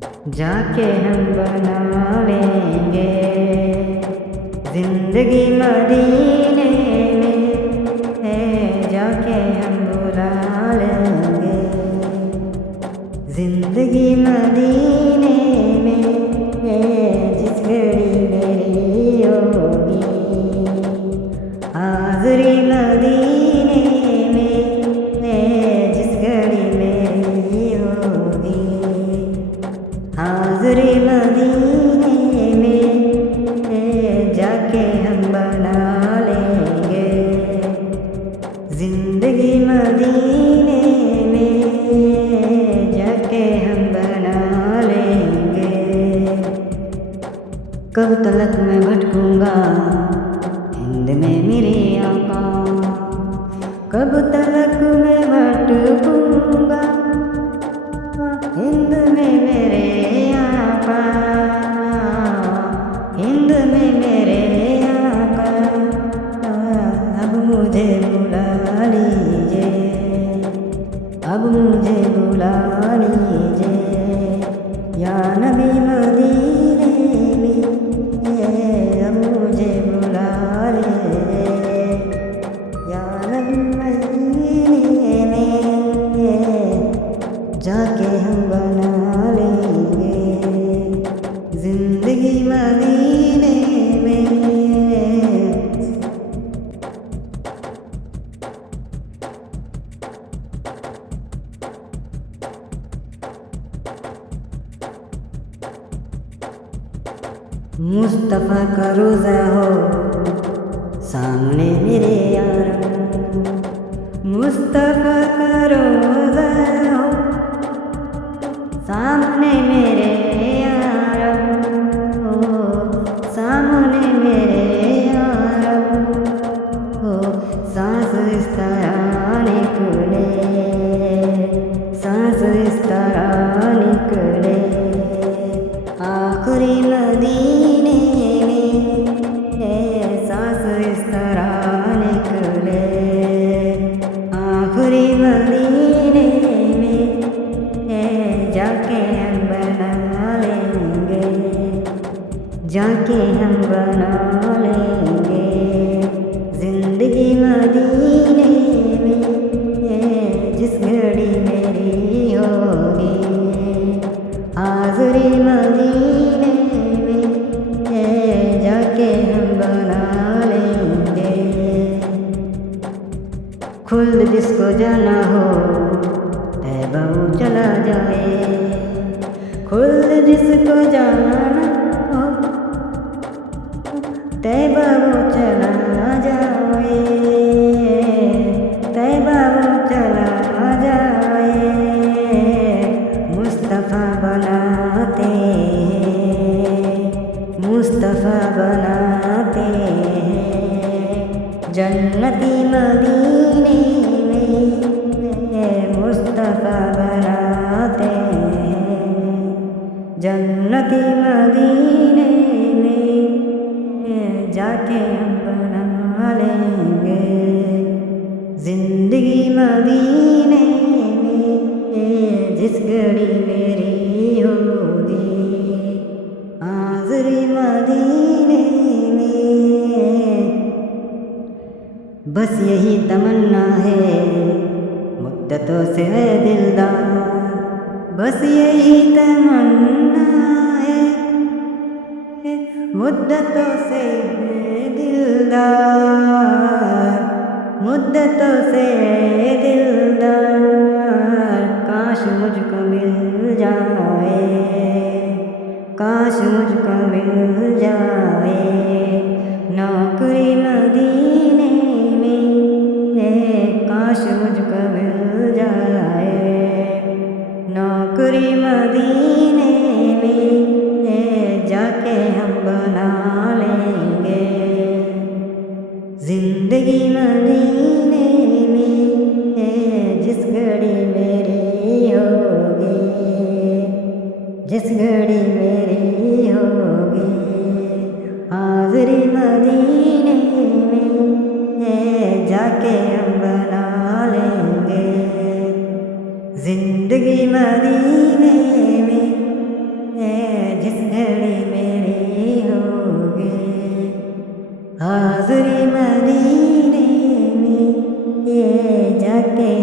जाके हम बना लेंगे जिंदगी मदीने में है, जाके हम बुला लेंगे जिंदगी मदीने में है, जिस घड़ी मेरी होगी हाज़िरी मदीने में है, जिस घड़ी मेरी होगी हाज़िरी मदीने में जाके हम बना लेंगे जिंदगी मदीने में जाके हम बना लेंगे। कब तलक मैं भटकूंगा हिंद में मेरे आका, कब तलक मैं भटकूंगा हिंद में मेरे आका, हिंद में मेरे आका। अब मुझे बुला लीजिए, अब मुझे बुला लीजिए या नबी मदीने में, अब मुझे बुला लीजिए या नबी मदीने में, जाके हम बना लेंगे जिंदगी मदीने में। मुस्तफ़ा का रोज़ा हो सामने मेरे यार, मुस्तफ़ा का रोज़ा हो सामने मेरे यार, सामने मेरे यार हो, सांस इस तरह निकले, सांस इस तरह निकले आखिरी मदीने में, सांस इस तरह निकले आखिरी मदीने में, जाके हम बना लेंगे, जाके हम बना लेंगे जिंदगी मदीने में, जिस घड़ी मेरी होगी हाज़िरी मदीने में, जाके हम बना लेंगे। खुल्द जिसको जाना हो तैबा वो चला जाए, खुल्द जिसको जाना हो तैबा वो चला जाए, तैबा वो चला जाए। मुस्तफ़ा बनाते हैं, मुस्तफ़ा बनाते हैं जन्नती मदीने में, मुस्तफ़ा बनाते हैं जन्नती मदीने में, जाके हम बना लेंगे जिंदगी मदीने में, जिस घड़ी मेरी होगी हाज़िरी मदीने में। बस यही तमन्ना है मुद्दतों से है दिलदार, बस यही तमन्ना है मुद्दतों से है दिलदार, मुद्दतों से है दिलदार। काश मुझको मिल जाए, काश मुझको मिल जाए नौकरी मदीने में, काश मुझको मिल जाए नौकरी मदीने में, जाके हम बना लेंगे जिंदगी मदीने में, जिस घड़ी मेरी होगी, जिस घड़ी मेरी होगी हाज़िरी मदीने में, जाके हम बना लेंगे जिंदगी मदीने में। मदीने में ये जाके